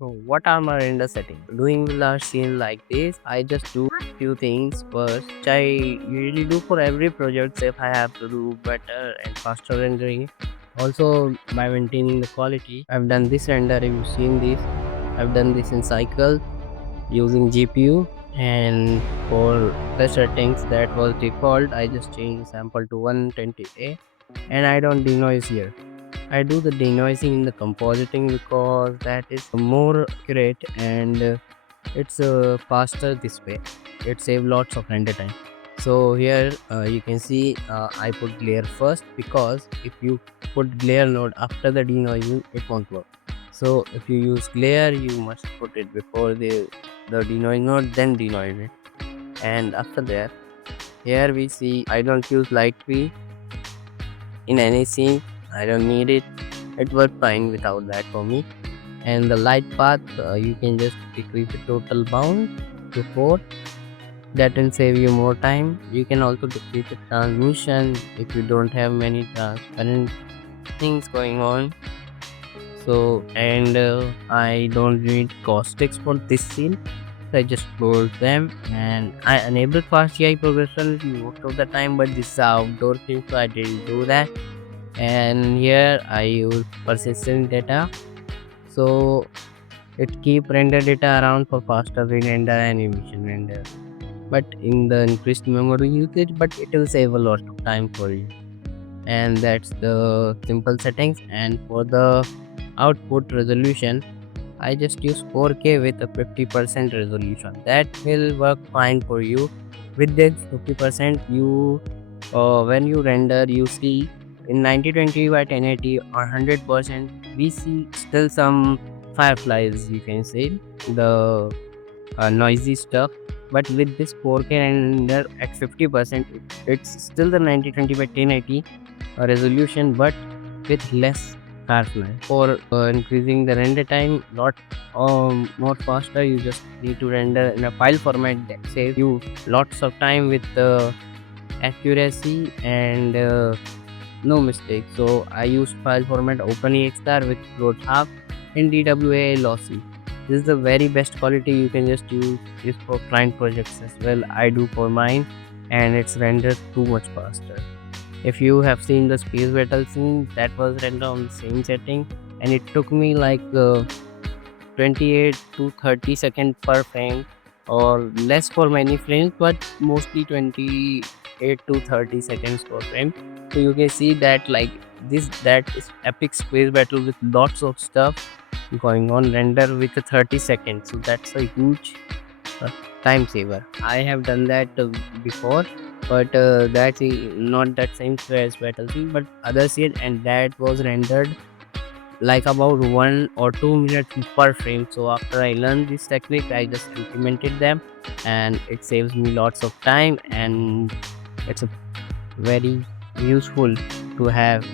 So what are my render settings? Doing the last scene like this, I just do few things first, which I usually do for every project if I have to do better and faster rendering. Also by maintaining the quality, I've done this render. If you've seen this, I've done this in cycle using GPU, and for the settings that was default, I just changed the sample to 120A, and I don't denoise here. I do the denoising in the compositing because that is more accurate, and it's faster this way. It saves lots of render time. So here you can see I put glare first, because if you put glare node after the denoising, it won't work. So if you use glare, you must put it before the denoise node, then denoise it. And after that, here we see I don't use light tree in any scene. I don't need it. It works fine without that for me. And the light path, you can just decrease the total bound to 4. That will save you more time. You can also decrease the transmission if you don't have many transparent things going on. So, and I don't need caustics for this scene. I just close them, and I enable fast GI progression most of the time, but this is outdoor thing, so I didn't do that. And here I use persistent data, so it keep render data around for faster render and emission render, but in the increased memory usage, but it will save a lot of time for you. And that's the simple settings. And for the output resolution, I just use 4K with a 50% resolution. That will work fine for you. With this 50%, you when you render, you see in 9020 by 1080 or 100%, we see still some fireflies, you can say, the noisy stuff. But with this 4K render at 50%, it's still the 9020 by 1080 resolution, but with less firefly. For increasing the render time lot more faster, you just need to render in a file format that saves you lots of time with accuracy and no mistake. So I use file format OpenEXR with float half and DWA lossy. This is the very best quality. You can just use this for client projects as well. I do for mine, and it's rendered too much faster. If you have seen the space battle scene, that was rendered on the same setting, and it took me like 28 to 30 seconds per frame, or less for many frames, but mostly 28 to 30 seconds per frame. So you can see that like this, that is epic space battle with lots of stuff going on, render with a 30 seconds. So that's a huge uh, time saver. I have done that before, but that's not that same space battle scene, but other scene, and that was rendered like about 1 or 2 minutes per frame. So after I learned this technique, I just implemented them, and it saves me lots of time, and it's a very useful to have